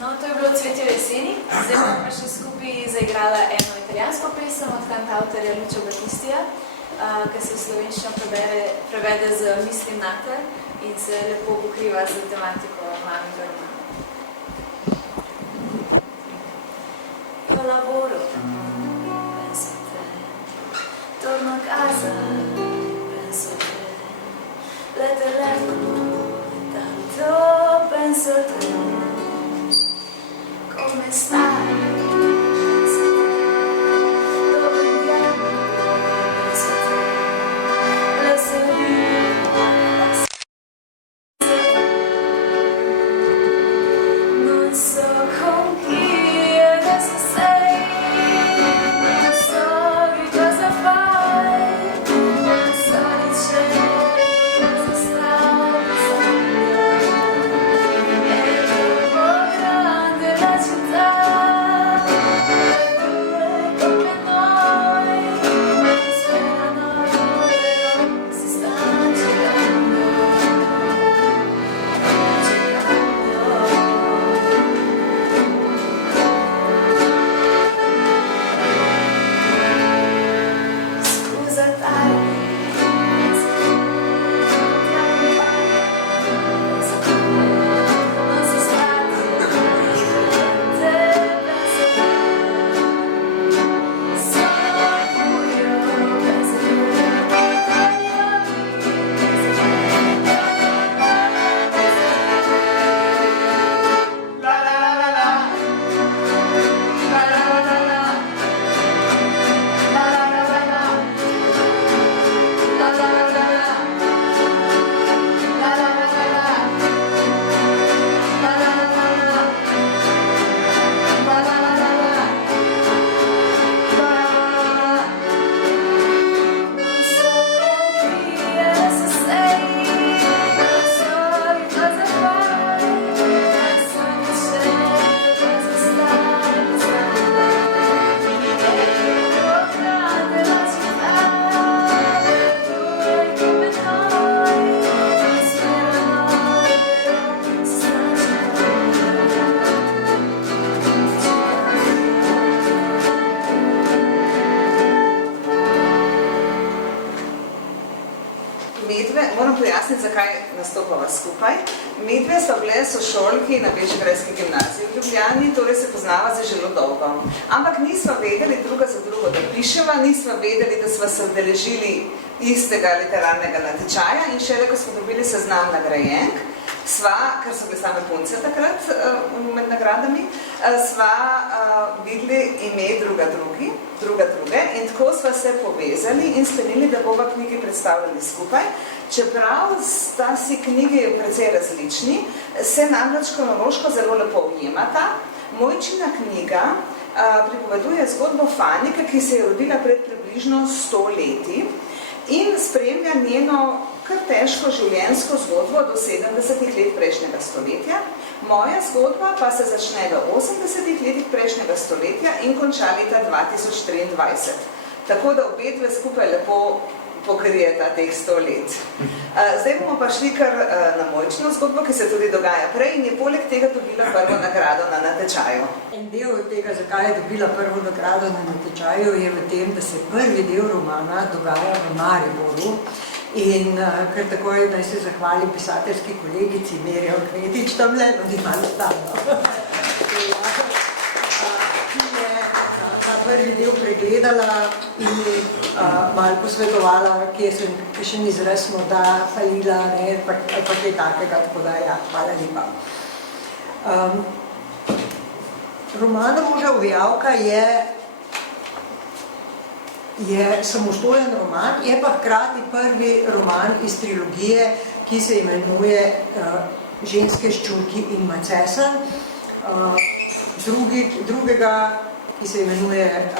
No, to je bilo Cvetje v jeseni, zdaj bomo pa še skupaj zaigrala eno italijansko pesem od kantavtorja Lucio Battistija, ki se v slovenščino prevede z Mislim nate in se lepo pokriva z tematiko maminega romana. Io lavoro, penso a te, torno a casa, penso a te, le telefono, intanto penso a te. Come stai? Dove andiamo? Penso a te. Le serine. Non so con chi adesso sei. Non so che cosa fai. Non so dicendo cosa stavo pensando. È troppo grande la città. Come noi. Sperano però si stanno cercando. Scusa tardi, non sei stato niente, penso sono buio, penso Medve, moram pojasniti, zakaj nastopava skupaj. Medve sta bile sošolki na Bežigrajski gimnaziji v Ljubljani, torej se poznava že zelo dolgo. Ampak nisva vedeli druga za drugo, da piševa, nisva vedeli, da sva se udeležili istega literarnega natečaja in šele, ko smo dobili seznam nagrajenk, sva, ker so bile same punce takrat med nagradami, sva videli ime druge in tako sva se povezali in sklenili, da bova knjigi predstavljali skupaj. Čeprav sta si knjigi precej različni, se namreč kronološko zelo lepo ujemata. Mojčina knjiga pripoveduje zgodbo Fanike, ki se je rodila pred približno 100 leti in spremlja njeno kar težko življenjsko zgodbo do 70 let prejšnjega stoletja. Moja zgodba pa se začne v 80 letih prejšnjega stoletja in konča leta 2023. Tako da obe dve skupaj lepo pokrijeta teh 100 let. Zdaj bomo pa šli kar na Mojčino zgodbo, ki se tudi dogaja prej in je poleg tega dobila prvo nagrado na natečaju. En del od tega, zakaj je dobila prvo nagrado na natečaju, je v tem, da se prvi del romana dogaja v Mariboru. In kar takoj naj se zahvalim pisateljski kolegici Mirjam Kmetič, tamle, no ni malo stavno, ki je ta prvi del pregledala in malo posvetovala, kje sem kakšen izraz morda falila, ali pa kaj takega, tako da ja, hvala lepa. Roman Moža Uvjavka je samostojen roman, je pa hkrati prvi roman iz trilogije, ki se imenuje Ženske ščurki in macesa. Drugega, ki se imenuje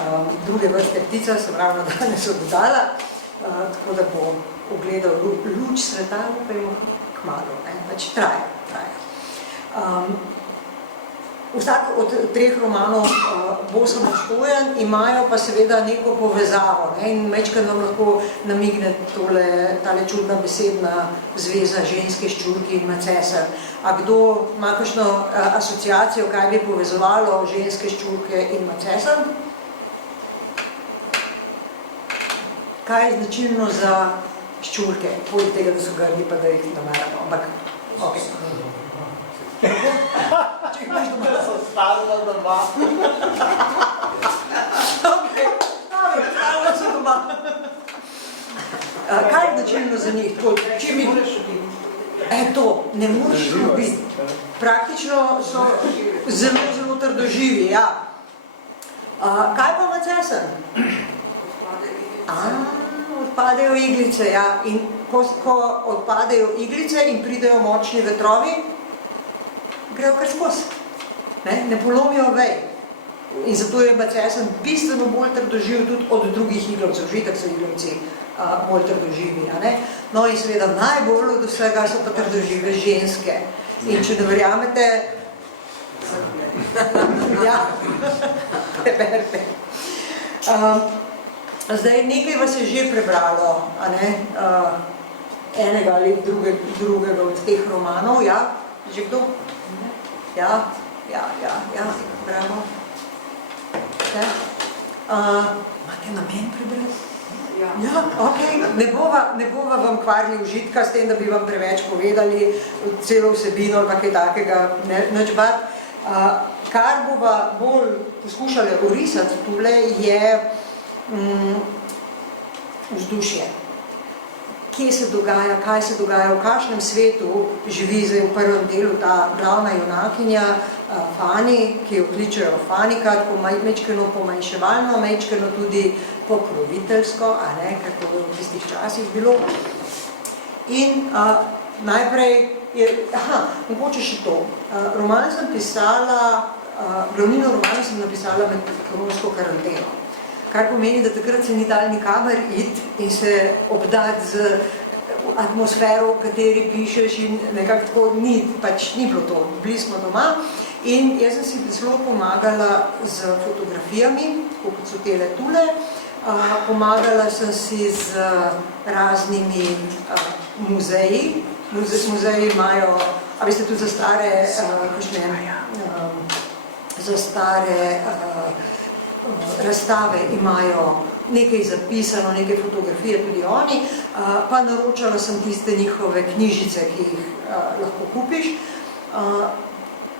Druge vrste ptica, sem ravno danes oddala, tako da bo ugledal luč sveta, upajmo kmalu, pač traja. Vsak od treh romanov bo samostojen, imajo pa seveda neko povezavo, ne? In majčkeno vam lahko namigne tale čudna besedna zveza ženske, ščurki in macesar. A kdo ima kakšno asociacijo, kaj bi povezovalo ženske, ščurke in macesar? Kaj je značilno za ščurke? Poleg tega, da so grdi, pa da jih namaramo, ampak ok. Če imaš doma. Da so stavila doma. Ok, stavila so doma. Kaj je značilno za njih? Če mi... To, ne moreš ljubiti. Praktično so zelo, zelo trdoživi, ja. Kaj pa macesar? Odpadejo iglice, ja. In ko odpadejo iglice in pridejo močni vetrovi, grejo kar skozi. Ne polomijo vej. In zato je macesar bistveno bolj trdoživ tudi od drugih iglavcev. Žitek so iglavci bolj trdoživi. No in seveda najbolj od vsega so pa trdožive ženske. In če ne verjamete, ja, preberite. Zdaj, nekaj vas je že prebralo, enega ali drugega od teh romanov, ja? Že kdo? Ja, bravo. Imate namen prebrati? Ja, ok. Ne bova vam kvarili užitka s tem, da bi vam preveč povedali celo vsebino ali kaj takega, nič bati. Kar bova bolj poskušali orisati tule je vzdušje. Kje se dogaja, kaj se dogaja, v kakšnem svetu živi zdaj v prvem delu ta glavna junakinja Fani, ki jo kličejo Fanika, tako mečkeno pomanjševalno, mečkeno tudi pokroviteljsko, kako je v tistih časih bilo. In najprej mogoče še to. Roman sem pisala, glavnino romana sem napisala med koronsko karanteno. Kar pomeni, da takrat se ni dal nikamer iti in se obdati z atmosfero, v kateri pišeš in nekako tako ni bilo to. Bili smo doma in jaz sem si zelo pomagala z fotografijami, kot so tele tule. Pomagala sem si z raznimi muzeji. Muzeji imajo, a veste, tudi za stare, za stare razstave imajo nekaj zapisano, nekaj fotografije tudi oni, pa naročala sem tiste njihove knjižice, ki jih lahko kupiš.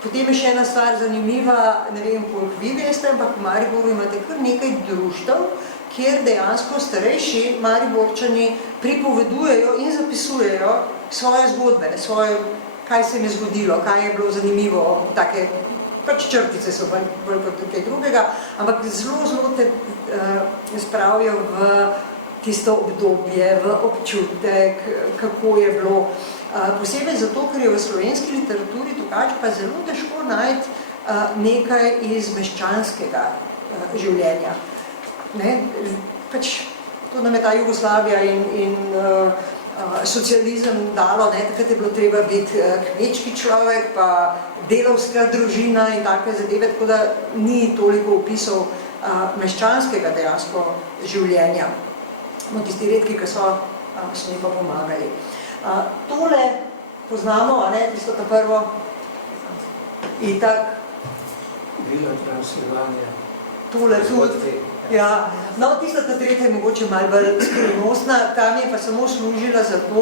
Potem je še ena stvar zanimiva, ne vem, koliko vi veste, ampak v Mariboru imate kar nekaj društev, kjer dejansko starejši Mariborčani pripovedujejo in zapisujejo svoje zgodbe, kaj se jim je zgodilo, kaj je bilo zanimivo, take črtice so bolj kot kaj drugega, ampak zelo te spravijo v tisto obdobje, v občutek, kako je bilo. Posebej zato, ker je v slovenski literaturi drugače pa zelo težko najti nekaj iz meščanskega življenja. To nam je ta Jugoslavija in socializem dalo, takrat je bilo treba biti kmečki človek, pa delavska družina in take zadeve, tako da ni toliko opisov meščanskega dejansko življenja. No, tisti redki, ki so mi pa pomagali. Tole poznamo, tisto ta prvo itak. Vila Transilvanija. Tole tudi. Ja, no, tista ta tretja je mogoče malo bolj skrivnostna, tam je pa samo služila za to,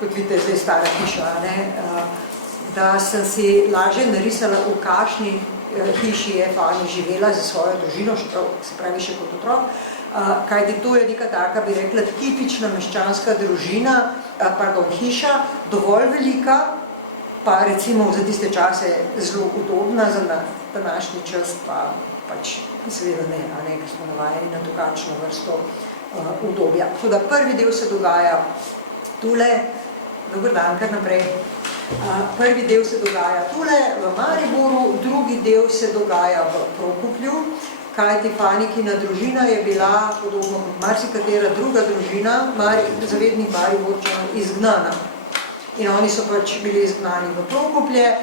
kot vidite, zdaj stara hiša, da sem si lažje narisala, v kakšni hiši je Fani živela za svojo družino, se pravi še kot otrok, kajti to je neka taka, bi rekla, tipična meščanska družina, hiša, dovolj velika, pa recimo za tiste čase zelo udobna, za današnji čas pa seveda ne, ker smo navajeni na drugačno vrsto udobja. Tako da prvi del se dogaja tule, dober dan, kar naprej. Prvi del se dogaja tule v Mariboru, drugi del se dogaja v Prokuplju, kajti Fanikina družina je bila, podobno kot marsikatera druga družina, zavednih Mariborčanov, izgnana. In oni so bili izgnani v Prokuplje,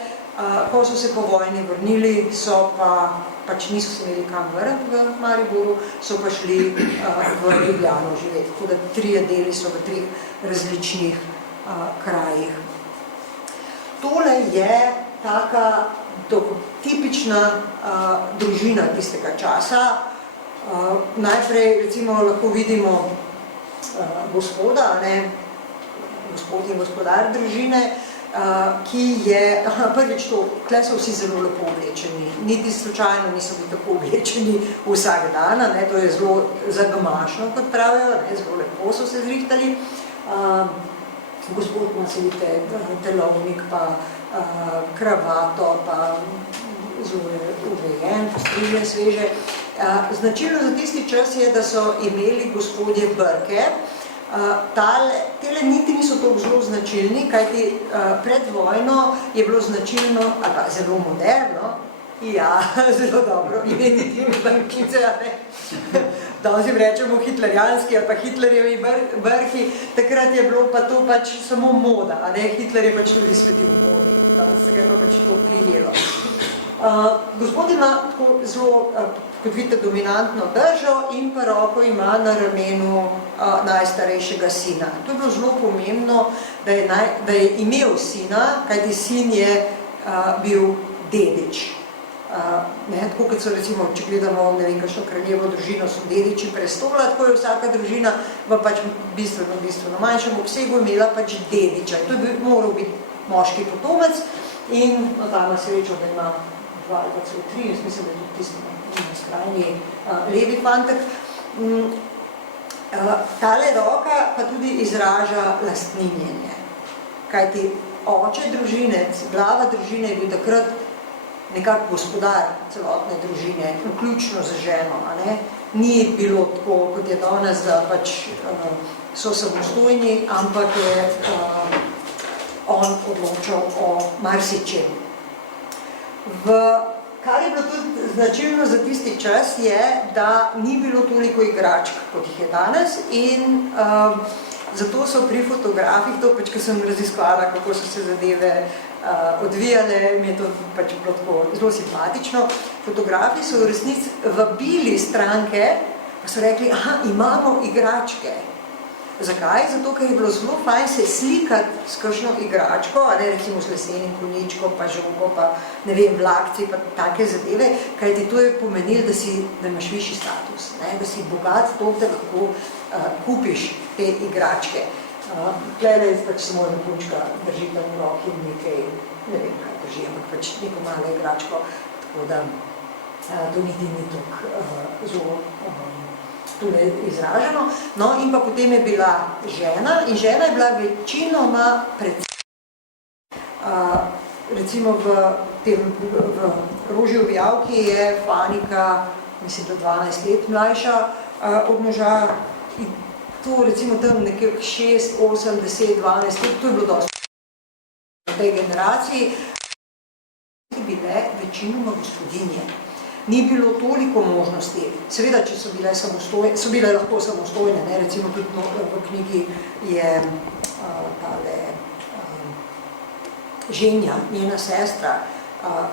Ko so se po vojni vrnili, so pa pač niso se imeli kam vrniti v Mariboru, so pa šli v Ljubljano živeti. Tako da 3 deli so v 3 različnih krajih. Tole je taka tipična družina tistega časa. Najprej recimo lahko vidimo gospoda, ne, gospod in gospodar družine, ki je, prvič to, tle so vsi zelo lepo oblečeni, niti slučajno niso bili tako oblečeni vsak dan, ne, to je zelo zagmašno, kot pravijo, ne, zelo lepo so se zrihtali. Gospod ima sedite telovnik, pa kravato, pa zelo urejen, postrižen, sveže. Značilno za tisti čas je, da so imeli gospodje brke. Tele niti niso tako zelo značilni, kajti pred vojno je bilo značilno, ali pa zelo moderno, ja, zelo dobro, imeti brkice, ne. Danes jim rečemo hitlerijanski ali pa Hitlerjevi brki, takrat je bilo pa to pač samo moda, a ne, Hitler je pač tudi svetil modi, danes se ga pa pač to prijelo. Gospod ima tako zelo, kot vidite, dominantno držo in pa roko ima na ramenu najstarejšega sina. To je bilo zelo pomembno, da je imel sina, kajti sin je bil dedič. Tako kot so recimo, če gledamo, ne vem, kakšno kraljevo družino, so dediči prestola, tako je vsaka družina v pač bistveno manjšem obsegu imela pač dediča. To je moral biti moški potomec in ta na srečo, da ima 2 ali 3, jaz mislim, da je tudi tisti na skrajni levi fantek. Tale roka pa tudi izraža lastninjenje. Kajti oče družine, glava družine je bil takrat nekako gospodar celotne družine, vključno z ženo, a ne? Ni bilo tako, kot je danes, da pač so samostojni, ampak je on odločal o marsičem. Kar je bilo tudi značilno za tisti čas je, da ni bilo toliko igračk, kot jih je danes in zato so pri fotografih, to pač, ko sem raziskvala, kako so se zadeve odvijale, mi je to pač bilo tako zelo simpatično. Fotografi so v resnici vabili stranke, pa so rekli, aha, imamo igračke. Zakaj? Zato, ker je bilo zelo fajn se slikati s kakšno igračko, a ne recimo s lesenim konjičkom, pa žogo, pa ne vem, vlakci, pa take zadeve, kajti to je pomenilo, da imaš višji status, ne? Da si bogat to, da lahko kupiš te igračke. Tlele je pač samo ena punčka, drži tam v roki in nekaj, ne vem, kaj drži, ampak pač neko malo igračko, tako da to niti ni tako zelo tule izraženo. No, in pa potem je bila žena in žena je bila večinoma recimo v Rožji objavki je Fanika, mislim, da 12 let mlajša od moža. To recimo tam nekaj 6, 8, 10, 12 let, to je bilo dosti v tej generaciji. Bile večinoma gospodinje. Ni bilo toliko možnosti. Seveda, če so bile samostojne, so bile lahko samostojne, ne? Recimo tudi v knjigi je tale Ženja, njena sestra,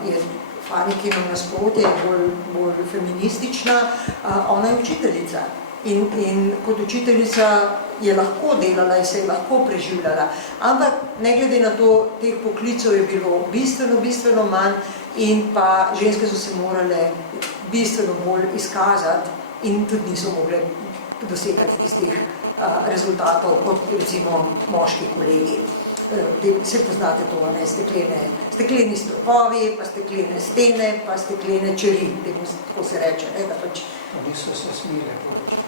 je Fanikino nasprotje, bolj feministična, ona je učiteljica. In kot učiteljica je lahko delala in se je lahko preživljala. Ampak ne glede na to, teh poklicov je bilo bistveno manj in pa ženske so se morale bistveno bolj izkazati in tudi niso mogle dosegati tistih rezultatov kot recimo moški kolegi. Se poznate to, ne, stekleni stropovi, pa steklene stene, pa steklene čeri, tako se reče, ne, da pač. Niso se smile poročiti.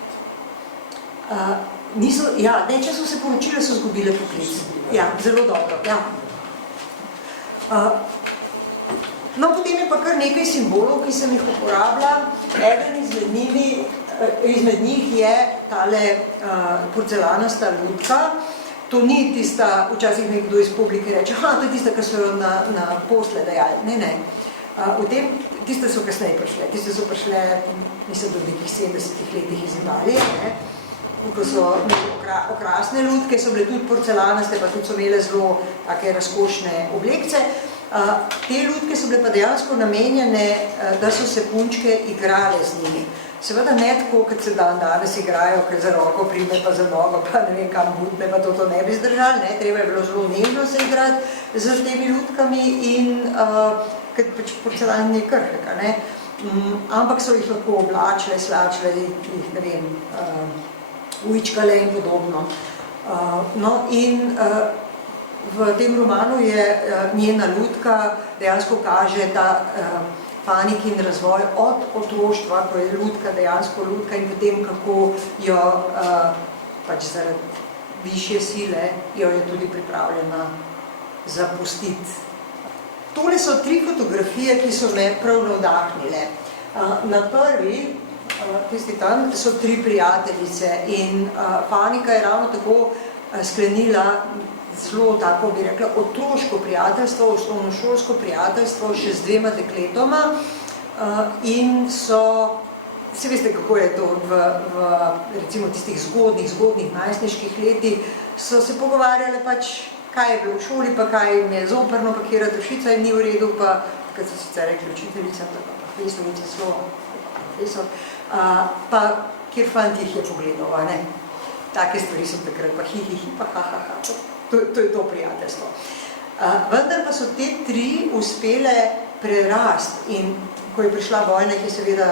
Če so se poročile, so zgubile poklic. Ja, zelo dobro, ja. No, potem je pa kar nekaj simbolov, ki sem jih uporabila. Eden izmed njih je tale porcelanasta lutka. To ni tista, včasih nekdo iz publike reče, to je tista, ki so jo na posle dajali. Ne. V tem, tiste so kasneje prišle. Tiste so prišle, mislim, do nekih 70 letih iz Italije, ne. Ko so okrasne lutke, so bile tudi porcelanaste, pa tudi so imele zelo take razkošne oblekce. Te lutke so bile pa dejansko namenjene, da so se punčke igrale z njimi. Seveda ne tako, kot se danes igrajo, ker za roko prime, pa za nogo, pa ne vem kam butne, pa to ne bi zdržali, ne, treba je bilo zelo nežno se igrati z temi lutkami in kot pač porcelanni krhek, ne. Ampak so jih lahko oblačile, slačile, jih, ne vem, ujčkale in podobno. No in v tem romanu je njena lutka dejansko kaže ta Fanikin razvoj od otroštva, ko je lutka dejansko lutka in potem kako jo pač zaradi višje sile jo je tudi pripravljena zapustiti. Tole so 3 fotografije, ki so me prav navdahnile. Na prvi, tisti tam, so 3 prijateljice in Fanika je ravno tako sklenila zelo tako, bi rekla, otroško prijateljstvo, osnovnošolsko prijateljstvo še z 2 dekletoma in so, vsi veste, kako je to v recimo tistih zgodnih najstniških letih, so se pogovarjale pač, kaj je bilo v šoli, pa kaj jim je zoprno, pa kjera dušica jim ni v redu, pa, kot so sicer rekli učiteljica, pa profesorica, profesor, pa kjer fant jih je pogledal, a ne? Take stvari so takrat, pa hi, pa ha. To je to prijateljstvo. Vendar pa so te 3 uspele prerast in ko je prišla vojna, jih je seveda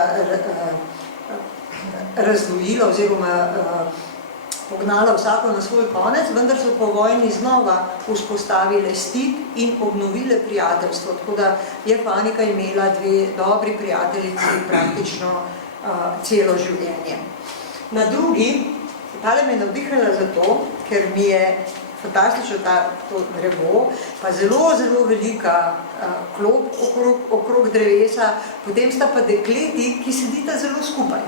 razdvojila oziroma pognala vsako na svoj konec, vendar so po vojni znova vzpostavile stik in obnovile prijateljstvo. Tako da je Fanika imela 2 dobri prijateljici praktično celo življenje. Na drugi, tale me je navdihnila zato, ker mi je fantastično to drevo, pa zelo velika klop okrog drevesa, potem sta pa dekleti, ki sedita zelo skupaj.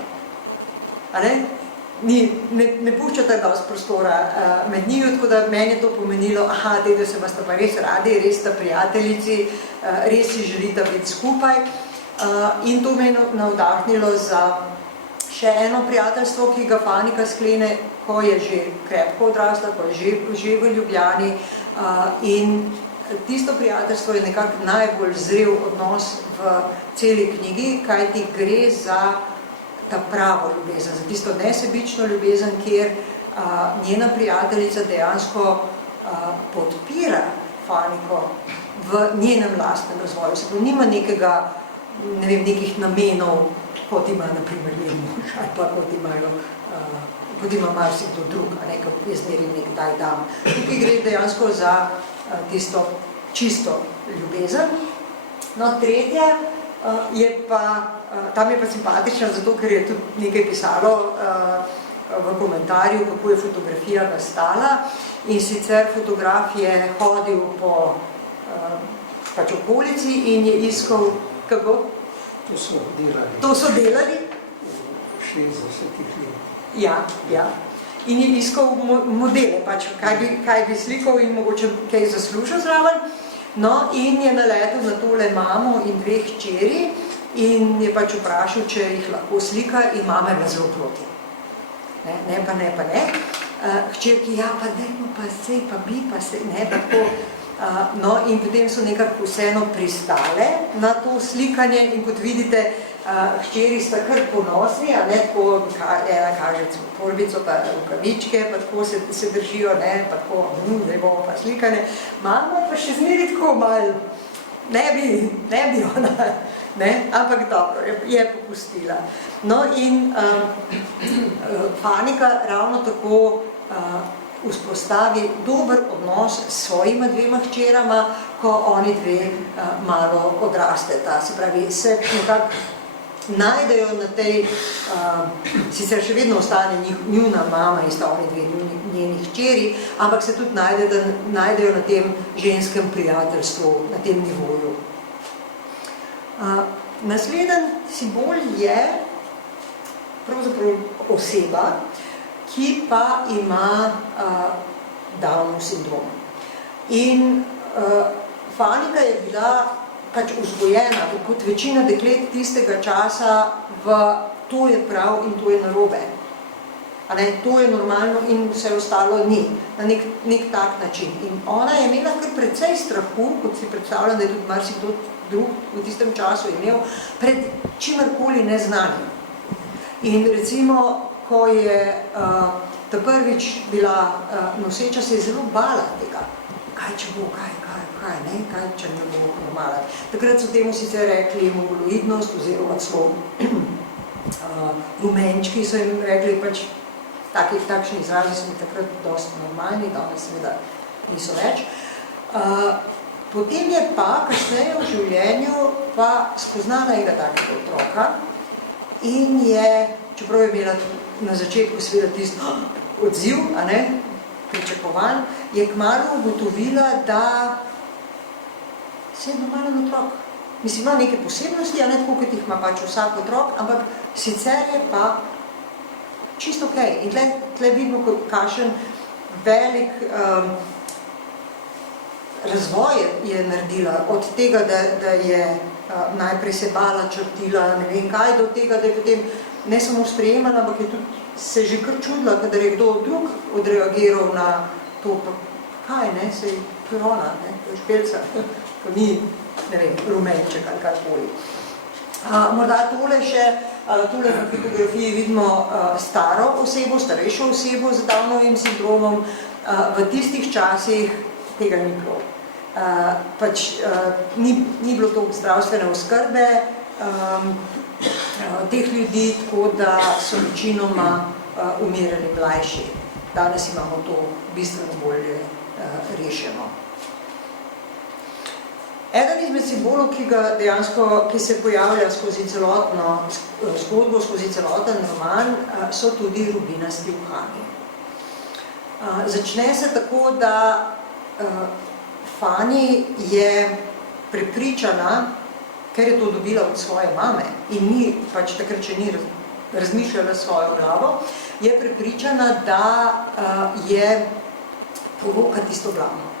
Ne puščata dosti prostora med njimi, tako da meni je to pomenilo, da se vas pa res radi, res sta prijateljici, res si želita biti skupaj. In to me je navdahnilo za še eno prijateljstvo, ki ga Fanika sklene, ko je že krepko odrasla, ko je že v Ljubljani in tisto prijateljstvo je nekako najbolj zrel odnos v celi knjigi, kajti gre za ta pravo ljubezen, za tisto nesebično ljubezen, kjer njena prijateljica dejansko podpira Faniko v njenem lastnem razvoju. Se pravi, nima nekega, ne vem, nekih namenov, kot ima na primer njen mož, ali pa kot ima marsikdo drug, kot je zmeri nekdaj dam. Tukaj gre dejansko za tisto čisto ljubezen. No, tretja je pa, tam je pa simpatična, zato ker je tudi nekaj pisalo v komentarju, kako je fotografija nastala in sicer fotograf je hodil po pač okolici in je iskal, kako? To so delali? V 60-ih letih. Ja. In je iskal modele, pač kaj bi slikal in mogoče kaj zaslužil zraven. No, in je naletel na tole mamo in 2 hčeri in je pač vprašal, če jih lahko slika in mama je bila zelo proti. Ne. Hčerki, ja, pa dajmo, pa sej, pa bi, pa sej, ne, pa tako. No, in potem so nekako vseeno pristale na to slikanje in kot vidite, hčeri sta kar ponosni, tako ena kaže torbico, pa rukavičke, pa tako se držijo, pa tako, zdaj bomo pa slikanje. Mama pa še zmeri tako malo, ne bi ona, ampak dobro, je popustila. No in Fanika ravno tako vzpostavi dober odnos s svojima 2 hčerama, ko oni 2 malo odrasteta. Se pravi, se nekako najdejo na tej, sicer še vedno ostane njuna mama in sta oni 2 njeni hčeri, ampak se tudi najdejo na tem ženskem prijateljstvu, na tem nivoju. Naslednji simbol je pravzaprav oseba, ki pa ima Downov sindrom. In Fanika je bila pač vzgojena, kot večina deklet tistega časa, v to je prav in to je narobe. To je normalno in vse ostalo ni, na nek tak način. In ona je imela kar precej strahu, kot si predstavljam, da je tudi marsikdo drug v tistem času imel, pred čimerkoli neznanim. In recimo, ko je ta prvič bila noseča, se je zelo bala tega. Kaj če bo, kaj, če ne bo normalen. Takrat so temu sicer rekli mongoloidnost, oziroma celo rumenčki so jim rekli, pač takšni izrazi so mi takrat dosti normalni, danes seveda niso več. Potem je pa, kasneje v življenju, pa spoznala enega takega otroka in je, čeprav je imela na začetku seveda tisti odziv, pričakovan, je kmalu ugotovila, da se je normalen otrok. Mislim, ima neke posebnosti, tako kot jih ima pač vsak otrok, ampak sicer je pa čisto okej. In tle vidimo, kakšen velik razvoj je naredila od tega, da je najprej se bala, črtila, ne vem kaj, do tega, da je potem ne samo sprejemala, ampak je tudi se že kar čudila, kadar je kdo drug odreagiral na to, pa kaj, sej to je ona, to je špelca, ko ni, ne vem, rumenček ali kakoli. Morda tole na fotografiji vidimo staro osebo, starejšo osebo z Downovim sindromom. V tistih časih tega ni bilo. Ni bilo toliko zdravstvene oskrbe teh ljudi, tako da so večinoma umirali mlajši. Danes imamo to bistveno bolje rešeno. Eden izmed simbolov, ki se pojavlja skozi celotno zgodbo, skozi celoten roman, so tudi rubinasti uhani. Začne se tako, da Fanny je prepričana, ker je to dobila od svoje mame in ni, pač takrat, če ni razmišljala svojo glavo, je prepričana, da je poroka tisto glavno.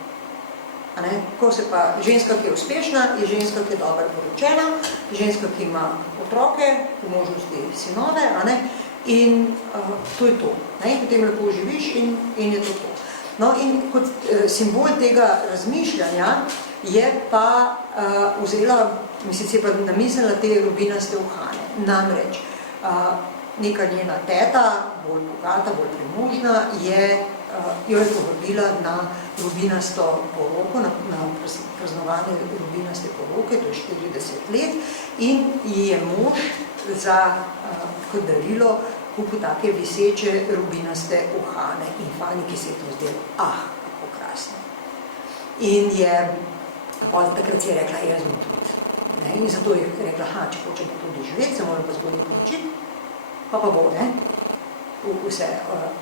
Ko se pa ženska, ki je uspešna, je ženska, ki je dobro poročena, ženska, ki ima otroke, po možnosti sinove, in to je to. Potem lepo živiš in je to to. No, in kot simbol tega razmišljanja je pa vzela, mislim, se je pa namislila te rubinaste uhane. Namreč, neka njena teta, bolj bogata, bolj premožna, jo je povabila na rubinasto poroko, na praznovanje rubinaste poroke, to je 40 let, in ji je mož za kot darilo kupil take viseče rubinaste uhane. In Fanny, ki se je to zdelo, kako krasno. In takrat si je rekla, jaz bom tudi. In zato je rekla, če hoče pa tudi živeti, se moram pa zgoditi naučiti, pa bo, vse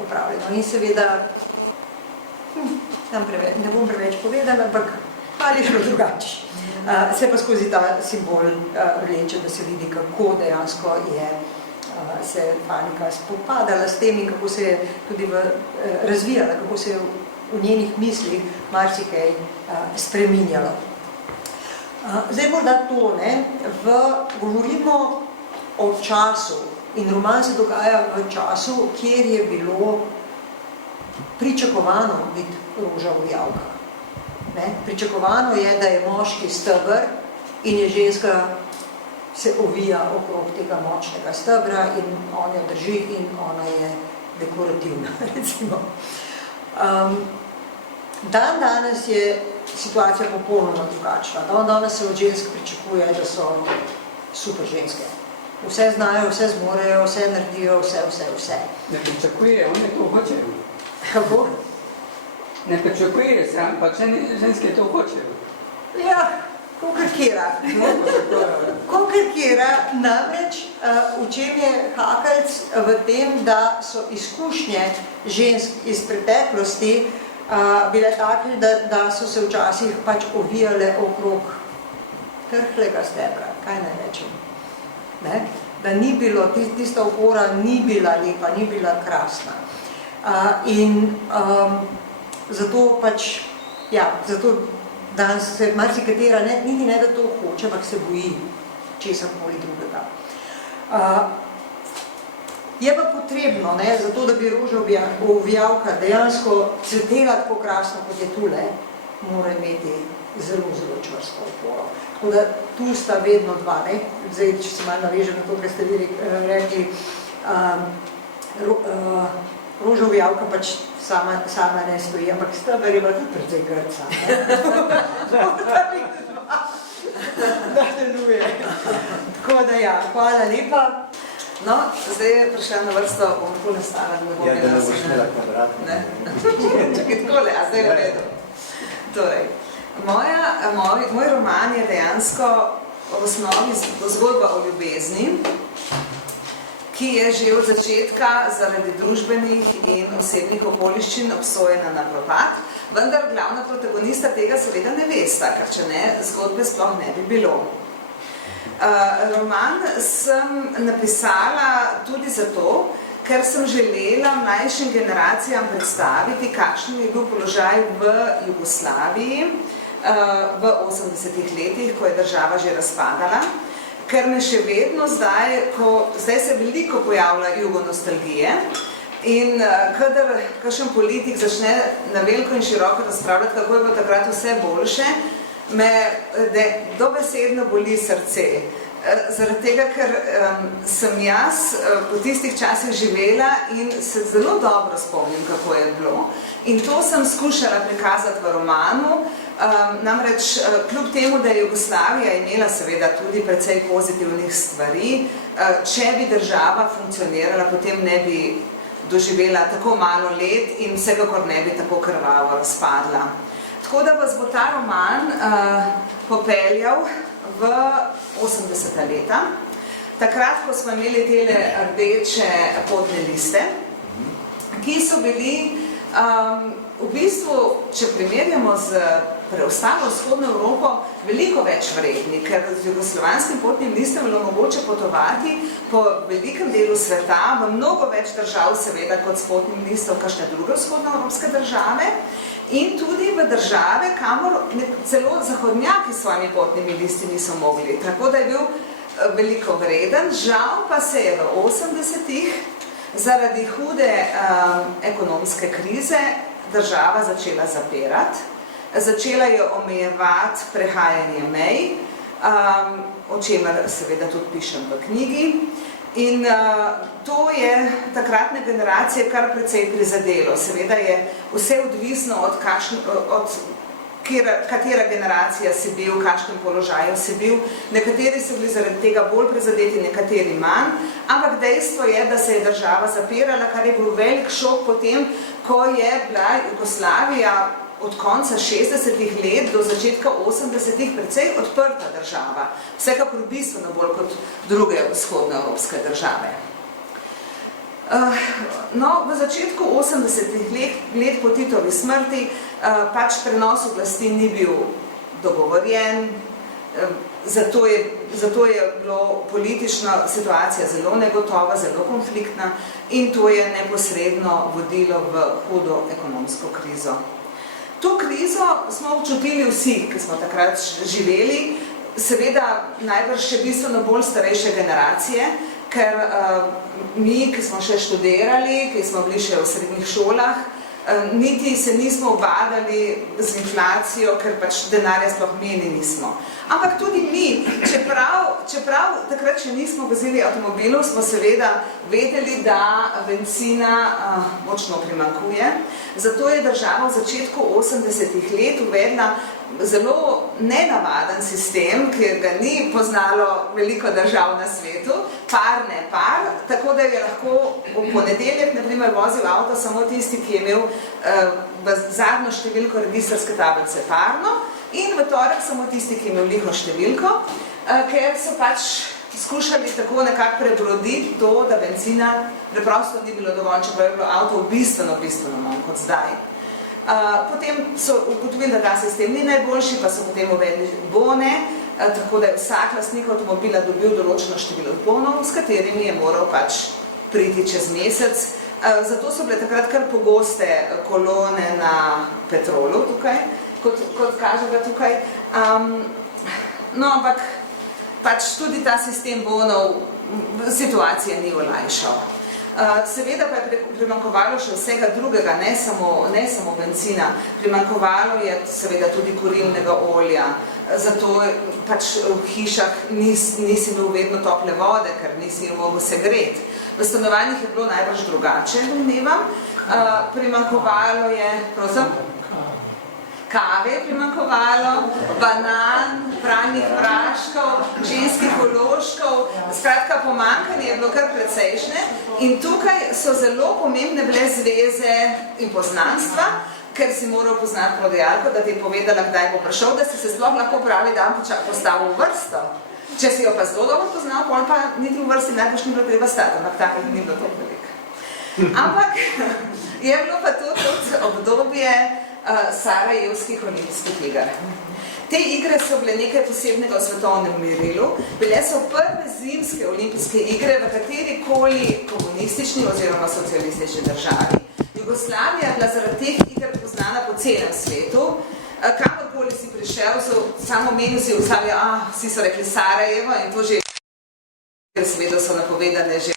opravljeno. In seveda, ne bom preveč povedala, ampak ali šlo drugače. Se pa skozi ta simbol vleče, da se vidi, kako dejansko je se Fanny spopadala s tem in kako se je tudi razvijala, kako se je v njenih mislih marsikaj spreminjalo. Zdaj morda to, govorimo o času in roman se dogaja v času, kjer je bilo pričakovano biti roža v javkah. Pričakovano je, da je moški steber in je ženska se ovija okrog tega močnega stebra in on jo drži in ona je dekorativna, recimo. Danes je situacija popolnoma drugačna. Danes se od žensk pričakuje, da so super ženske. Vse znajo, vse zmorejo, vse naredijo, vse. Ne pričakuje, one to hočejo. Kako? Ne pričakuje se, ampak ženske to hočejo. Ja, Kakor kjera, namreč v čem je hakeljc v tem, da so izkušnje žensk iz preteklosti bile take, da so se včasih pač ovijale okrog trhlega stebra, kaj naj rečem. Da ni bilo, tista opora ni bila lepa, ni bila krasna. In zato pač, zato danes se marsikatera, niti ne da to hoče, ampak se boji česarkoli drugega. Je pa potrebno, ne, zato da bi roža ovijavka dejansko cvetela tako krasno, kot je tule, mora imeti zelo, zelo čvrsto oporo. Tako da tu sta vedno dva, ne? Zdaj, če se malo navežem na to, kar ste vi rekli, roža ovijavka pač sama ne stoji, ampak steber je bila tudi precej grca. Da deluje. Tako da ja, hvala lepa. No, zdaj je prišla na vrsto, bom tako nastala, da ne bom da ne boš imela kvadrat. Čakaj, takole, a zdaj je v redu. Torej, moj roman je dejansko v osnovi zgodba o ljubezni, ki je že od začetka zaradi družbenih in osebnih okoliščin obsojena na propad, vendar glavna protagonista tega seveda ne vesta, ker če ne, zgodbe sploh ne bi bilo. Roman sem napisala tudi zato, ker sem želela mlajšim generacijam predstaviti, kakšen je bil položaj v Jugoslaviji v 80-ih letih, ko je država že razpadala, ker me še vedno zdaj se veliko pojavlja jugonostalgije in kadar kakšen politik začne na veliko in široko razpravljati, kako je bilo takrat vse boljše, me dobesedno boli srce. Zaradi tega, ker sem jaz po tistih časih živela in se zelo dobro spomnim, kako je bilo. In to sem skušala prikazati v romanu, namreč kljub temu, da je Jugoslavija imela seveda tudi precej pozitivnih stvari, če bi država funkcionirala, potem ne bi doživela tako malo let in vsekakor ne bi tako krvavo razpadla. Tako da vas bo ta roman popeljal v 80. leta, takrat, ko smo imeli tele rdeče potne liste, ki so bili v bistvu, če primerjamo z preostalo vzhodno Evropo, veliko več vredni, ker z jugoslovanskim potnim listem bilo mogoče potovati po velikem delu sveta, v mnogo več držav seveda kot s potnim listom kakšne druge vzhodnoevropske države, in tudi v države, kamor celo zahodnjaki s svojimi potnimi listi niso mogli. Tako da je bil veliko vreden, žal pa se je v 80-ih zaradi hude ekonomske krize država začela zapirati, začela je omejevati prehajanje mej, o čemer seveda tudi pišem v knjigi. In to je takratne generacije kar precej prizadelo. Seveda je vse odvisno od katera generacija si bil, v kakšnem položaju si bil. Nekateri so bili zaradi tega bolj prizadeti, nekateri manj, ampak dejstvo je, da se je država zapirala, kar je bil velik šok potem, ko je bila Jugoslavija od konca 60-ih let do začetka 80-ih precej odprta država, vsekakor bistveno bolj kot druge vzhodnoevropske države. No, v začetku 80-ih let po Titovi smrti pač prenos oblasti ni bil dogovorjen, zato je bilo politična situacija zelo negotova, zelo konfliktna in to je neposredno vodilo v hudo ekonomsko krizo. To krizo smo občutili vsi, ki smo takrat živeli, seveda najbrž še bistveno bolj starejše generacije, ker mi, ki smo še študirali, ki smo bili še v srednjih šolah, niti se nismo obadali z inflacijo, ker pač denarja sploh imeli nismo. Ampak tudi mi, čeprav takrat še nismo vozili avtomobilov, smo seveda vedeli, da bencina močno primanjkuje. Zato je država v začetku 80-ih let uvedla zelo nenavaden sistem, ki ga ni poznalo veliko držav na svetu, par, tako da je lahko v ponedeljek, na primer, vozil avto samo tisti, ki je imel zadnjo številko registrske tablice parno, in v torek samo tisti, ki je imel liho številko, ker so pač skušali tako nekako prebroditi to, da bencina preprosto ni bilo dovolj, čeprav je bilo avto bistveno manj kot zdaj. Potem so ugotovili, da ta sistem ni najboljši, pa so potem uvedli bone, tako da je vsak lastnik avtomobila dobil določeno število bonov, s katerimi je moral pač priti čez mesec. Zato so bile takrat kar pogoste kolone na Petrolu tukaj, kot kažega tukaj. No, ampak pač tudi ta sistem bonov situacije ni olajšal. Seveda pa je primanjkovalo še vsega drugega, ne samo benzina. Primanjkovalo je seveda tudi kurilnega olja, zato pač v hišah nisi imel vedno tople vode, ker nisi jo mogel segreti. V stanovanjih je bilo najbrž drugače, domnevam. Primanjkovalo je, kave je primanjkovalo, banan, pralnih praškov, ženskih vložkov, skratka pomanjkanje je bilo kar precejšnje in tukaj so zelo pomembne bile zveze in poznanstva, ker si moral poznati prodajalko, da ti je povedala, kdaj bo prišel, da si se sploh lahko pravi dan postavil v vrsto. Če si jo pa zelo dobro poznal, pol pa niti v vrsti najbolj ni bilo treba stati, ampak tako ni bilo to veliko. Ampak je bilo pa to tudi obdobje Sarajevskih olimpijskih iger. Te igre so bile nekaj posebnega v svetovnem merilu. Bile so prve zimske olimpijske igre v katerikoli komunistični oziroma socialistični državi. Jugoslavija je bila zaradi teh iger poznana po celem svetu. Kamorkoli si prišel, samo menil si Jugoslavija, vsi so rekli Sarajevo in to že seveda so napovedane že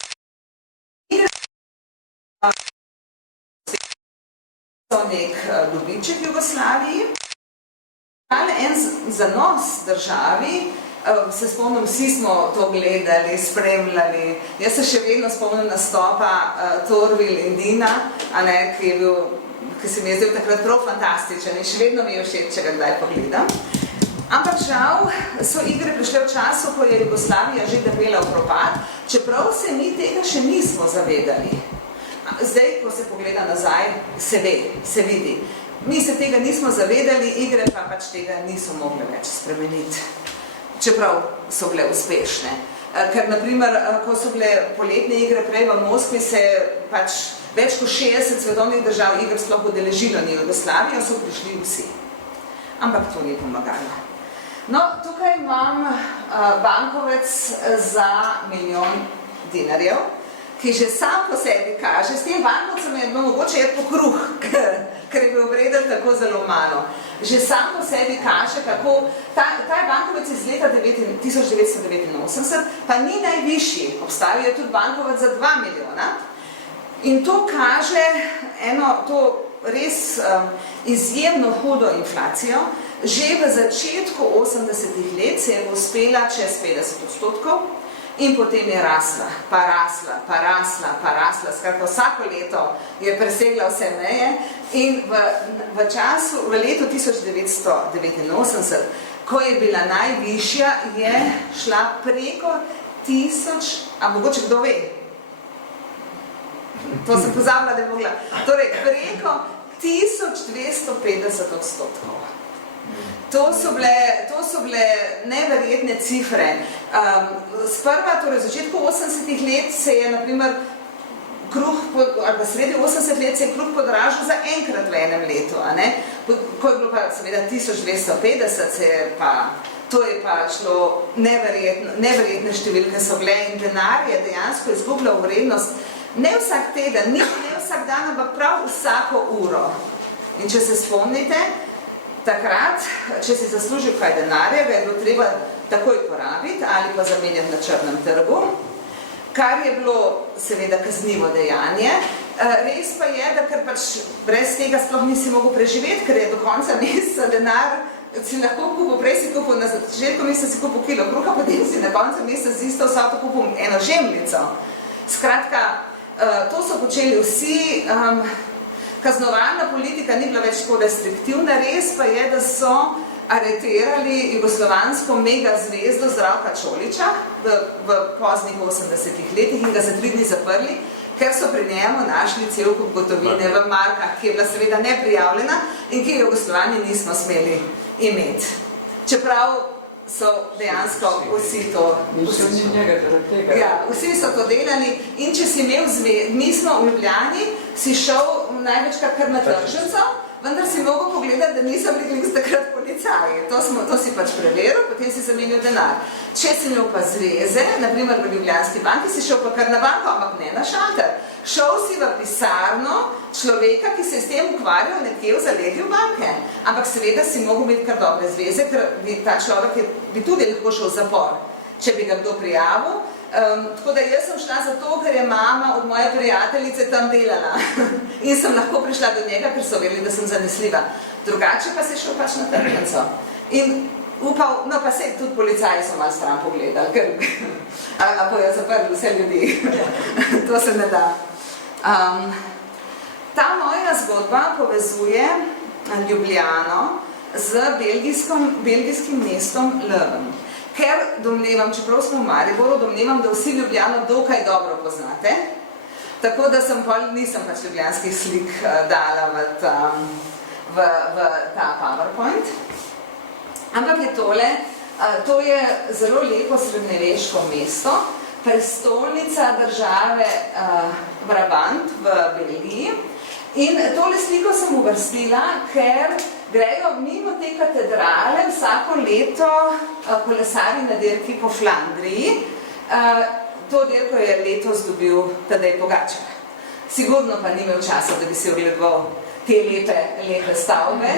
nek dobiček Jugoslaviji. En zanos državi, se spomnim, vsi smo to gledali, spremljali. Jaz se še vedno spomnim nastopa Torvil in Dina, ki se mi je zdel takrat prav fantastičen in še vedno mi je všeč, če ga kdaj pogledam. Ampak žal so igre prišle v času, ko je Jugoslavija že debela v propad, čeprav se mi tega še nismo zavedali. Zdaj, ko se pogleda nazaj, se vidi. Mi se tega nismo zavedali, igre pa pač tega niso mogli več spremeniti, čeprav so bile uspešne. Ker, naprimer, ko so bile poletne igre prej v Moskvi, se pač več kot 60 svetovnih držav igr sploh udeležilo ni Jugoslavijo, so prišli vsi. Ampak to ni pomagalo. No, tukaj imam bankovec za $1 milijon, ki že sam po sebi kaže, s tem bankovcem je bilo mogoče je po kruh, ker je bil vreden tako zelo malo. Že sam po sebi kaže, kako ta bankovec iz leta 1989 pa ni najvišji, obstajajo tudi bankovec za $2 milijona. In to kaže to res izjemno hudo inflacijo. Že v začetku 80-ih let se je uspela čez 50%, in potem je rasla, pa rasla, skratka vsako leto je presegla vse meje in v letu 1989, ko je bila najvišja, je šla preko 1000, a mogoče kdo ve? To sem pozabila, da je mogla. Torej, preko 1250%. To so bile neverjetne cifre. Sprva, torej v začetku 80-ih let se je, naprimer, sredi 80 let se je kruh podražil za enkrat v enem letu, ko je bilo pa seveda 1250, to je pa šlo neverjetne številke so bile in denar je dejansko izgubljal vrednost ne vsak teden, ne vsak dan, ampak prav vsako uro. In če se spomnite, takrat, če si zaslužil kaj denarja, ga je bilo treba takoj porabiti ali pa zamenjati na črnem trgu, kar je bilo seveda kaznivo dejanje. Res pa je, da ker pač brez tega sploh nisi mogel preživeti, ker je do konca meseca denar si lahko kupil, prej si kupil, na začetku meseca si kupil kilo kruha, potem si na koncu meseca z isto vsato kupil eno žemljico. Skratka, to so počeli vsi. Kaznovalna politika ni bila več tako restriktivna, res pa je, da so aretirali jugoslovansko mega zvezdo Zdravka Čolića v poznih 80-ih letih in ga za 3 dni zaprli, ker so pri njemu našli cel kup gotovine v markah, ki je bila seveda neprijavljena in ki Jugoslovani nismo smeli imeti. Čeprav so dejansko vsi to... Vsi so to delali in če si imel mi smo v Ljubljani, si šel največkrat kar na tržnico, vendar si mogel pogledati, da niso bili takrat policaji. To si pač preveril, potem si zamenil denar. Če si imel pa zveze, naprimer v Ljubljanski banki, si šel pa kar na banko, ampak ne na šalter. Šel si v pisarno človeka, ki se je s tem ukvarjal nekje v zaledju banke. Ampak seveda si mogel imeti kar dobre zveze, ker ta človek bi tudi lahko šel v zapor. Če bi ga kdo prijavil, Tako da jaz sem šla zato, ker je mama od moje prijateljice tam delala in sem lahko prišla do njega, ker so vedeli, da sem zanesljiva. Drugače pa se je šel pač na tržnico. In upal, no pa se tudi policaji so malo stran pogledali, ker bojo zaprli vse ljudi. To se ne da. Ta moja zgodba povezuje Ljubljano z belgijskim mestom Leuven. Ker domnevam, čeprav smo v Mariboru, domnevam, da vsi Ljubljano dokaj dobro poznate, tako da nisem pač ljubljanskih slik dala v ta PowerPoint. Ampak je to je zelo lepo srednjeveško mesto, prestolnica države Brabant v Belgiji. In tole sliko sem uvrstila, ker grejo mimo te katedrale vsako leto kolesarji na dirki po Flandriji. To dirko je letos dobil Tadej Pogačar. Sigurno pa ni imel časa, da bi si ogledoval te lepe stavbe.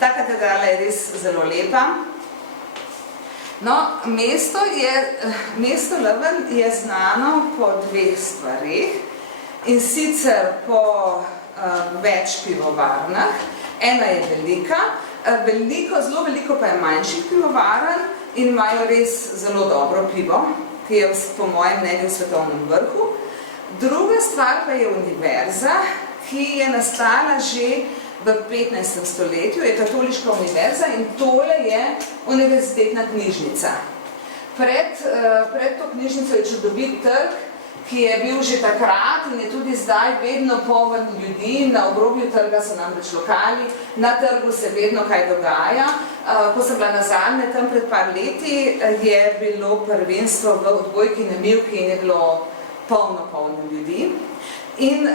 Ta katedrala je res zelo lepa. No, mesto Leuven je znano po dveh stvarih, in sicer po več pivovarnah. Ena je velika, zelo veliko pa je manjših pivovarn in imajo res zelo dobro pivo, ki je po mojem mnenju v svetovnem vrhu. Druga stvar pa je univerza, ki je nastala že v 15. stoletju, je katoliška univerza in tole je univerzitetna knjižnica. Pred to knjižnico je čudovit trg, ki je bil že takrat in je tudi zdaj vedno poln ljudi. Na obrobju trga so namreč lokali, na trgu se vedno kaj dogaja. Ko sem bila nazadnje tam pred par leti, je bilo prvenstvo v odbojki na Mivki in je bilo polno ljudi. In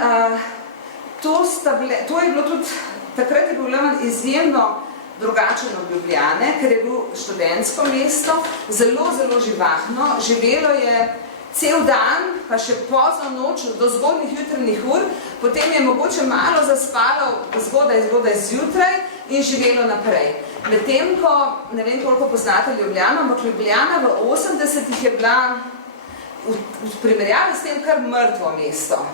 to je bilo tudi, takrat je bil Leuven izjemno drugačen od Ljubljane, ker je bil študentsko mesto, zelo živahno, živelo je cel dan, pa še pozno noč, do zgodnjih jutranjih ur, potem je mogoče malo zaspalo zgodaj zjutraj in živelo naprej. Medtem ko, ne vem koliko poznate Ljubljano, ampak Ljubljana v 80-ih je bila v primerjavi s tem kar mrtvo mesto.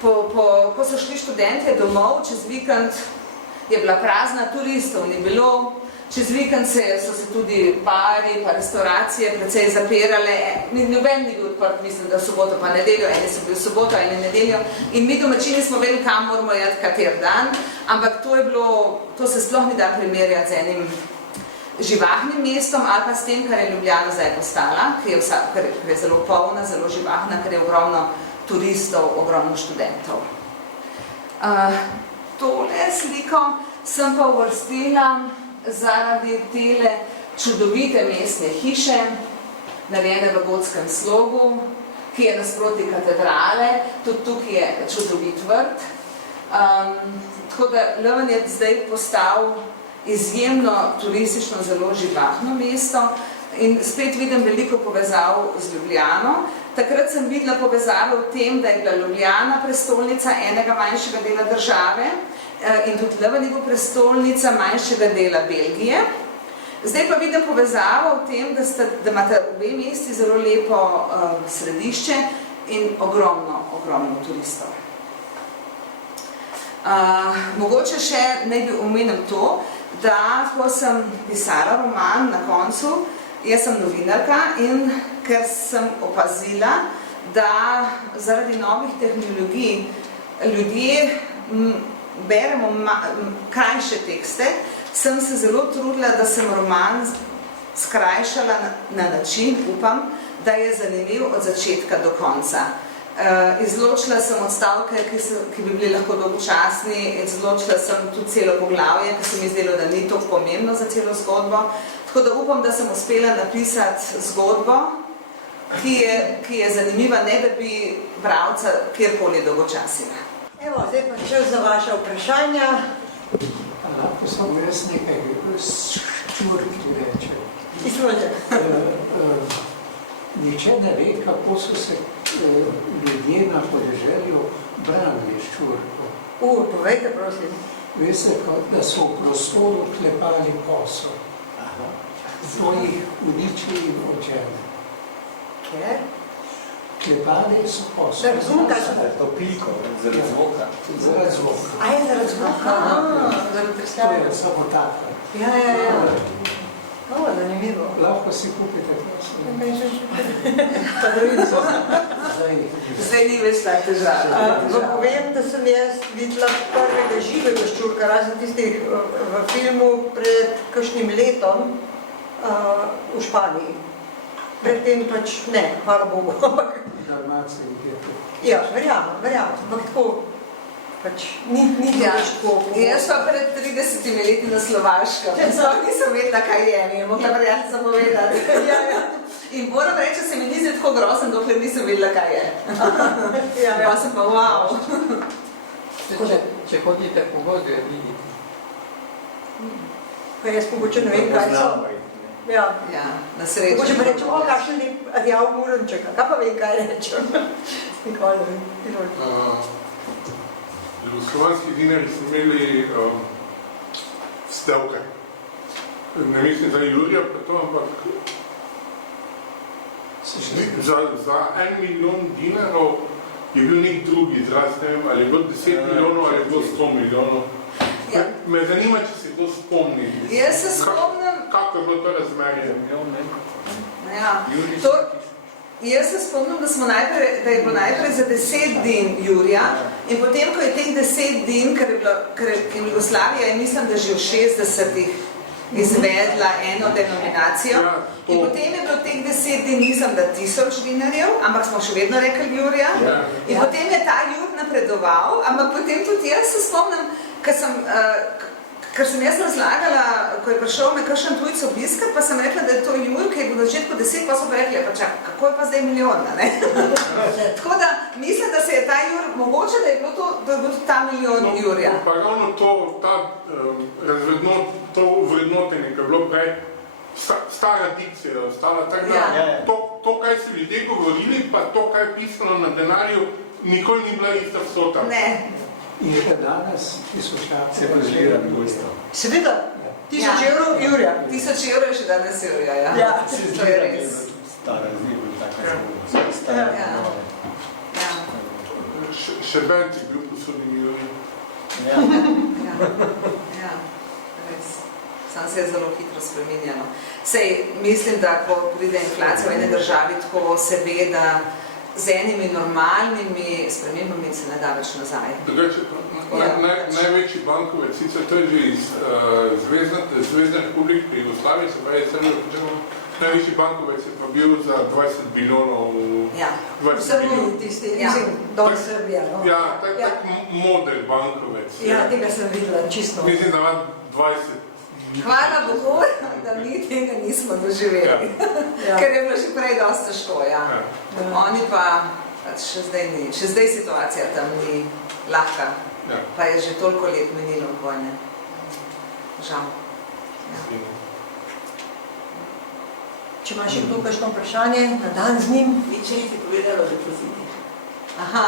Ko so šli študentje domov, čez vikend je bila prazna, turistov ni bilo, čez vikend so se tudi bari pa restauracije precej zapirale, noben ni bil odprt, mislim, da v soboto pa nedeljo, eni so bili v soboto, eni nedeljo, in mi domačini smo vedeli, kam moramo jeti kater dan, ampak to se sploh ni da primerjati z enim živahnim mestom ali pa s tem, kar je Ljubljana zdaj postala, ker je zelo polna, zelo živahna, ker je ogromno turistov, ogromno študentov. Tole sliko sem pa uvrstila zaradi tele čudovite mestne hiše, narejene v gotskem slogu, ki je nasproti katedrale, tudi tukaj je čudovit vrt. Tako da Leuven je zdaj postal izjemno turistično zelo živahno mesto in spet vidim veliko povezav z Ljubljano. Takrat sem videla povezave v tem, da je bila Ljubljana prestolnica enega manjšega dela države in tudi Leuven je bil prestolnica manjšega dela Belgije. Zdaj pa vidim povezavo v tem, da imate obe mesti zelo lepo središče in ogromno turistov. Mogoče še naj bi omenim to, da ko sem pisala roman na koncu, jaz sem novinarka in ker sem opazila, da zaradi novih tehnologij ljudje beremo krajše tekste, sem se zelo trudila, da sem roman skrajšala na način, upam, da je zanimiv od začetka do konca. Izločila sem odstavke, ki bi bili lahko dolgočasni, izločila sem tudi celo poglavje, ker se mi zdelo, da ni to pomembno za celo zgodbo. Tako da upam, da sem uspela napisati zgodbo, ki je zanimiva, ne da bi bralca kjerkoli dolgočasila. Evo, zdaj pa čas za vaše vprašanja. Lahko samo jaz nekaj ščurki reče. Izvolite. Niče ne ve, kako so se ljudje na podeželju branili ščurko. Povejte, prosim. Veste, da so v prostoru klepali posel. Svojih uničili in odželi. Ker? Klepali so posel. Da razumem, kaj so. To piko, zaradi zvoka. Zaradi zvoka. A je zaradi zvoka? Zaradi To predstave. je samo tako. Ja. Zanimivo. Lahko si kupite posel. Pa da vidim. Zdaj ni več tak težava. Vam povem, da sem jaz videla prvega živega ščurka, razen tistih v filmu pred kakšnim letom v Španiji. Predtem pač ne, hvala Bogu. Dalmacija je to. Ja, verjamem. Ampak tako, pač ni več tako. Jaz pa pred 30 leti na Slovaškem. Sploh nisem vedela, kaj je, mi je mogla prijateljica povedati. In moram reči, da se mi ni zdaj tako grozen, dokler nisem vedela, kaj je. Pa sem pa wow. Če hodite po gozdu, vidite. Kaj jaz mogoče ne vem, kaj so. Ja, Na srečo. mogoče pa rečem, kakšen lep rjav murenček, kaj pa vem, kaj rečem. Nikoli ne vem. Jugoslovanski dinari so imeli stevke. Ne mislim za Jurija, pa to, ampak za 1 milijon dinarov je bil nek drugi izraz, ne vem, ali je bilo 10 milijonov ali je bilo 100 milijonov. Me zanima, če se to spomni. Jaz se spomnim... Kako je bilo to razmerje? Jaz se spomnim, da je bilo najprej za 10 din Jurija in potem, ko je teh 10 din, ker je Jugoslavija, mislim, da že v 60-ih izvedla eno denominacijo in potem je bilo teh 10 din, mislim, da 1000 dinarjev, ampak smo še vedno rekli Jurija in potem je ta Jur napredoval, ampak potem tudi jaz se spomnim, ker sem jaz razlagala, ko je prišel me kakšen tujc obiskat, pa sem rekla, da je to Jur, ki je bil na začetku 10, pa so pa rekli, pa čak, kako je pa zdaj milijon, ne? Tako da mislim, da se je ta Jur, mogoče, da je bilo to ta milijon Jurja. Pa ravno to, to vrednotenje, ki je bilo prej, stara dikcija ostala, tako da to, kaj so ljudje govorili, pa to, kaj je pisano na denarju, nikoli ni bila ista vsota. Ne. In še danes tisočak se prežira milijon. Seveda, 1000 evrov Jurja. 1000 evrov je še danes Jurja, ja. To je res. Stara znivo, tako stara. Še benc je bil posodni milijon. Ja, res. Sam se je zelo hitro spreminjalo. Sej, mislim, da ko pride inflacija v ene državi, tako se ve, da z enimi normalnimi spremembami se ne da več nazaj. Drugače, največji bankovec, sicer to je že iz Zvezdne republike pri Jugoslaviji, se pravi, največji bankovec je pa bil za 20 bilijonov. V Srbiji tisti, mislim, dol Srbija. Ja, tak model bankovec. Ja, tega sem videla, čisto. Mislim, da ima 20. Hvala Bogu, da mi tega nismo doživeli, ker je bilo še prej dosti težko, Oni pa še zdaj ni, še zdaj situacija tam ni lahka, pa je že toliko let menilo od vojne. Žal. Če imaš še kdo kakšno vprašanje, na dan z njim? Če ti povedala o depozitih. Aha,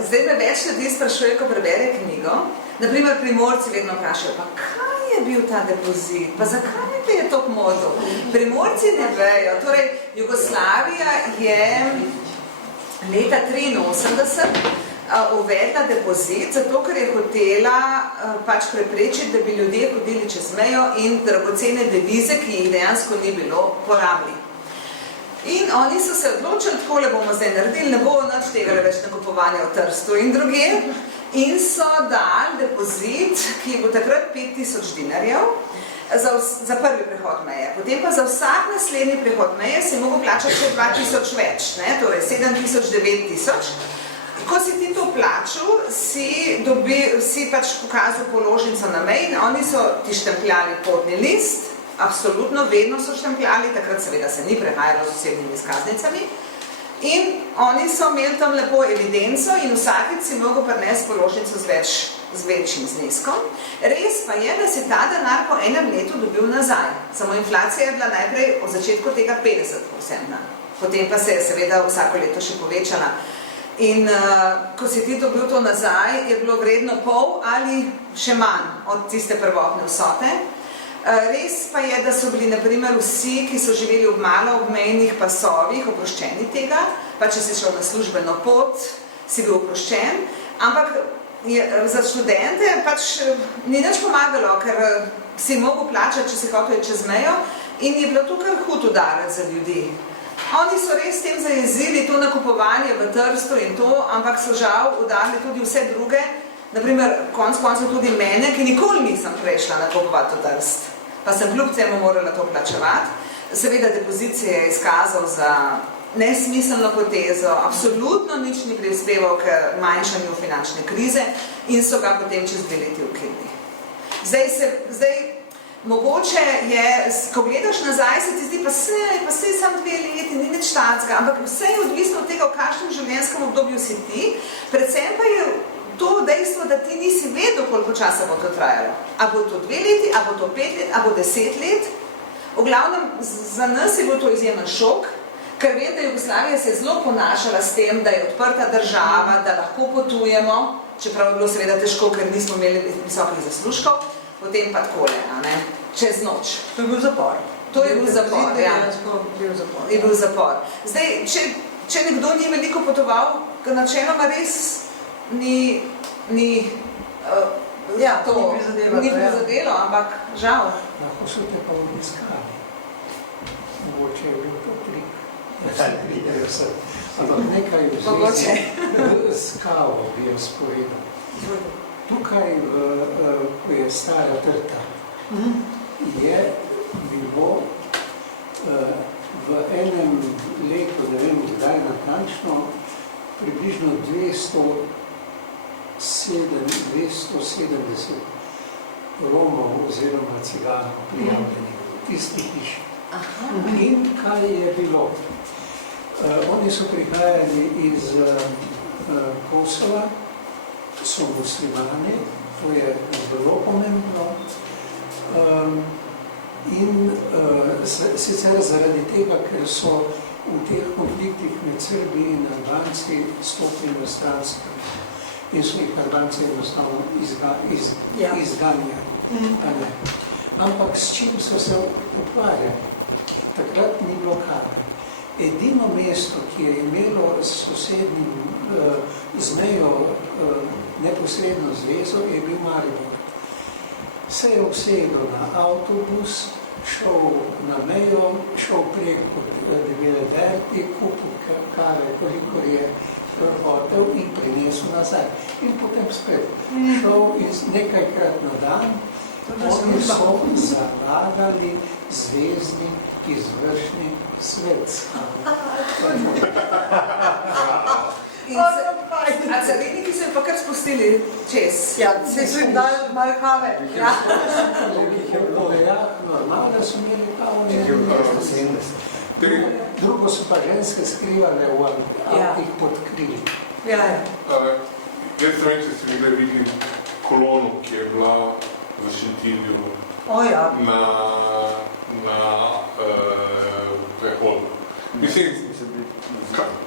zdaj me več ljudi sprašuje, ko prebere knjigo. Naprimer, Primorci vedno vprašajo, pa kaj je bil ta depozit, pa zakaj je to model? Primorci ne vejo, torej Jugoslavija je leta 1983 uvedla depozit, zato ker je hotela pač preprečiti, da bi ljudje hodili čez mejo in dragocene devize, ki jih dejansko ni bilo, porabili. In oni so se odločili, takole bomo zdaj naredili, ne bo nič tega več nakupovanja v Trstu in drugje. In so dali depozit, ki bo takrat 5000 dinarjev za prvi prehod meje. Potem pa za vsak naslednji prehod meje si mogel plačati še 2000 več, torej 7000, 9000. Ko si ti to plačal, si pač pokazal položnico na meji in oni so ti štempljali potni list, absolutno, vedno so štempljali, takrat seveda se ni prehajalo z osebnimi izkaznicami. In oni so imeli tam lepo evidenco in vsakič si mogel prinesti položnico z večjim zneskom. Res pa je, da si ta denar po enem letu dobil nazaj. Samo inflacija je bila najprej od začetku tega 50%. Potem pa se je seveda vsako leto še povečala. In ko si ti dobil to nazaj, je bilo vredno pol ali še manj od tiste prvotne vsote. Res pa je, da so bili na primer vsi, ki so živeli v malo obmejnih pasovih, oproščeni tega, pa če si šel na službeno pot, si bil oproščen, ampak za študente pač ni nič pomagalo, ker si mogel plačati, če si hotel čez mejo in je bilo to kar hud udarec za ljudi. Oni so res s tem zajezili to nakupovanje v Trstu in to, ampak so žal udarili tudi vse druge, naprimer konc koncev tudi mene, ki nikoli nisem prešla nakupovati v Trst. Pa sem kljub temu morala to plačevati. Seveda depozit se je izkazal za nesmiselno potezo, absolutno nič ni prispeval k manjšanju finančne krize in so ga potem čez 2 leti ukinili. Zdaj, mogoče je, ko gledaš nazaj, se ti zdi, pa sej samo 2 leti, ni nič takega, ampak vse je odvisno od tega, v kakšnem življenjskem obdobju si ti, predvsem pa je to dejstvo, da ti nisi vedel, koliko časa bo to trajalo. A bo to 2 leti, a bo to 5 let, a bo 10 let. V glavnem, za nas je bil to izjemen šok, ker vem, da Jugoslavija se je zelo ponašala s tem, da je odprta država, da lahko potujemo, čeprav je bilo seveda težko, ker nismo imeli visokih zaslužkov, potem pa takole, čez noč. To je bil zapor. To je bil zapor, ja. Je bil zapor. Zdaj, če nekdo ni veliko potoval, načeloma res ni prizadelo, ampak žal. Lahko so te pa obiskali. Mogoče je bil to trik. Ampak nekaj v zvezi s kavo bi jaz povedal. Tukaj, ko je stara Trta, je bilo v enem letu, ne vem kdaj natančno, približno 270 Romov oziroma ciganov prijavljenih v tisti hiši. In kaj je bilo? Oni so prihajali iz Kosova, so muslimani, to je zelo pomembno, in sicer zaradi tega, ker so v teh konfliktih med Srbiji in Albanci stopili v stranstvo in so jih Albanci enostavno izganjali. Ampak s čim so se ukvarjali? Takrat ni bilo kave. Edino mesto, ki je imelo s sosednjim z mejo neposredno zvezo, je bil Maribor. Se je usedel na avtobus, šel na mejo, šel preko Debele Derti, kupil kave, koliko je hotel in prinesel nazaj. In potem spet šel nekajkrat na dan, oni so zalagali zvezdni izvršni svet. A cariniki so jih pa kar spustili čez? Ja, se so jim dali malo kave. Normalno, da so imeli kavo. Drugo so pa ženske skrivale v avtih pod krili. Jaz sem če ste videli kolono, ki je bila v Šentilju na prehodu. Mislim,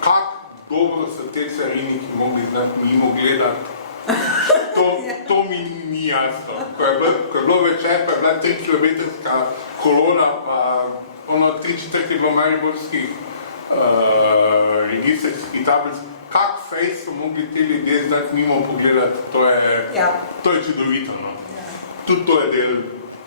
kako dobro so te cariniki mogli znati mimo gledati, to mi ni jasno. Ko je bilo večer, pa je bila 3-kilometrska kolona, pa 3/4 je bilo mariborskih registrskih tablic. Kak fejs so mogli te ljudje znati mimo pogledati, to je čudovito. Tudi to je del.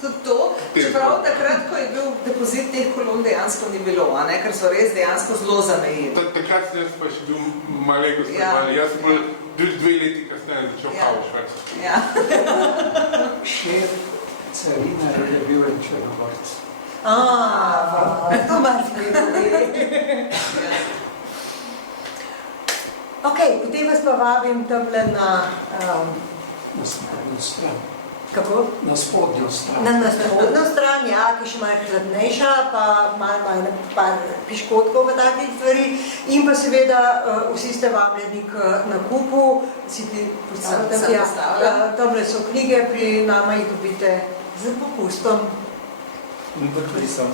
Tudi to, čeprav takrat, ko je bil depozit teh kolon, dejansko ni bilo, ker so res dejansko zelo zamejili. Takrat sem jaz pa še bil malego spremljali. Jaz sem bil 2 leti kasneje začel kavo švercati. Šef carinar je bil en Črnogorc. To malo spet. Ok, potem vas pa vabim tamle na spodnjo stran. Kako? Na spodnjo stran. Na spodnjo stran, ja, ki še malo hladnejša, pa malo par piškotkov v takih stvari. In pa seveda vsi ste vabljeni k nakupu, si ti postavljate, tamle so knjige, pri nama jih dobite z popustom. In pa tudi sem.